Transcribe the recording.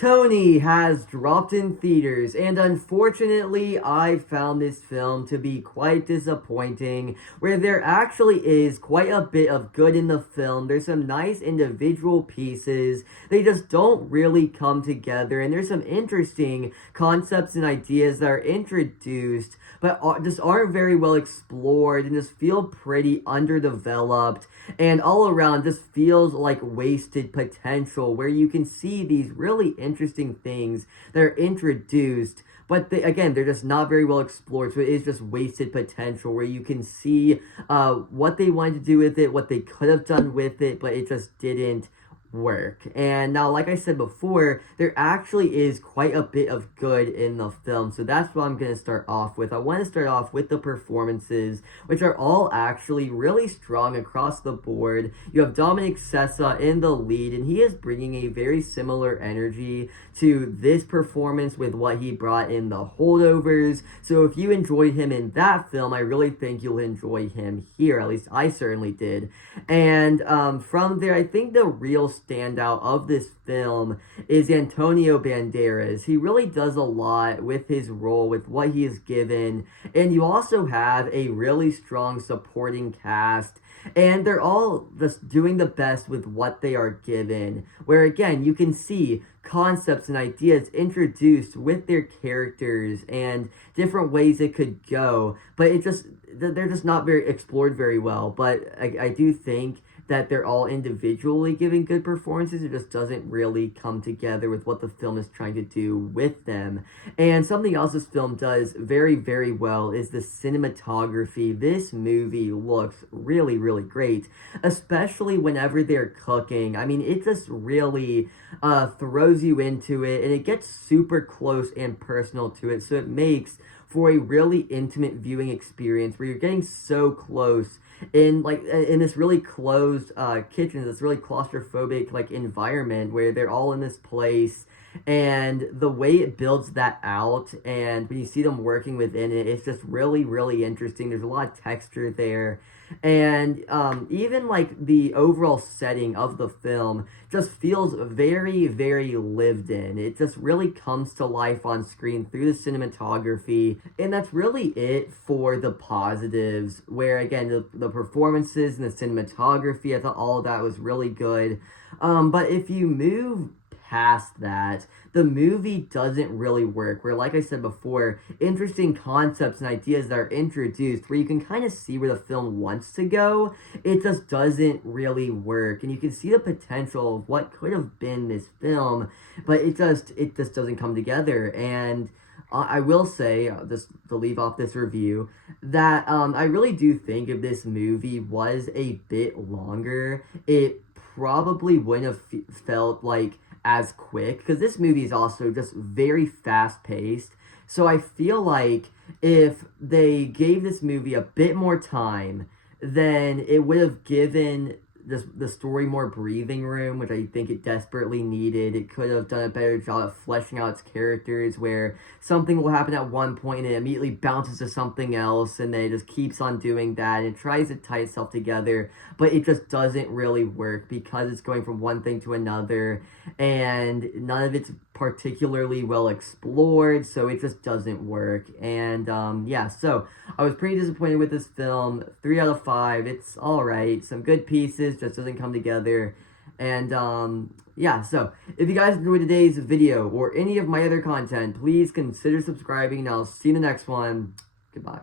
Tony has dropped in theaters, and unfortunately, I found this film to be quite disappointing, where there actually is quite a bit of good in the film. There's some nice individual pieces, they just don't really come together, and there's some interesting concepts and ideas that are introduced, but just aren't very well explored, and just feel pretty underdeveloped, and all around just feels like wasted potential, where you can see these really interesting things that are introduced, but again, they're just not very well explored, so it is just wasted potential, where you can see what they wanted to do with it, what they could have done with it, but it just didn't work. And now, like I said before, there actually is quite a bit of good in the film, so that's what I'm going to start off with. I want to start off with the performances, which are all actually really strong across the board. You have Dominic Sessa in the lead, and he is bringing a very similar energy to this performance with what he brought in The Holdovers. So if you enjoyed him in that film, I really think you'll enjoy him here. At least I certainly did. And from there, I think the real standout of this film is Antonio Banderas. He really does a lot with his role, with what he is given, and you also have a really strong supporting cast, and they're all just doing the best with what they are given, where again, you can see concepts and ideas introduced with their characters and different ways it could go, but they're just not very explored very well. But I do think that they're all individually giving good performances. It just doesn't really come together with what the film is trying to do with them. And something else this film does very, very well is the cinematography. This movie looks really, really great, especially whenever they're cooking. I mean, it just really throws you into it, and it gets super close and personal to it, so it makes for a really intimate viewing experience where you're getting so close in this really closed kitchen, this really claustrophobic environment where they're all in this place, and the way it builds that out, and when you see them working within it, it's just really, really interesting. There's a lot of texture there, and even the overall setting of the film just feels very, very lived in. It just really comes to life on screen through the cinematography, and that's really it for the positives, where again, the performances and the cinematography, I thought all of that was really good. But if you move past that, the movie doesn't really work, where, like I said before, interesting concepts and ideas that are introduced, where you can kind of see where the film wants to go, it just doesn't really work, and you can see the potential of what could have been this film, but it just doesn't come together. And I will say, just to leave off this review, that I really do think if this movie was a bit longer, it probably wouldn't have felt as quick, because this movie is also just very fast paced. So I feel like if they gave this movie a bit more time, then it would have given the story more breathing room, which I think it desperately needed. It could have done a better job of fleshing out its characters, where something will happen at one point and it immediately bounces to something else, and then it just keeps on doing that, and it tries to tie itself together, but it just doesn't really work because it's going from one thing to another, and none of it's particularly well explored, so it just doesn't work. And yeah, so I was pretty disappointed with this film. 3 out of 5. It's all right, some good pieces, just doesn't come together. And yeah, so if you guys enjoyed today's video or any of my other content, please consider subscribing, and I'll see you in the next one. Goodbye.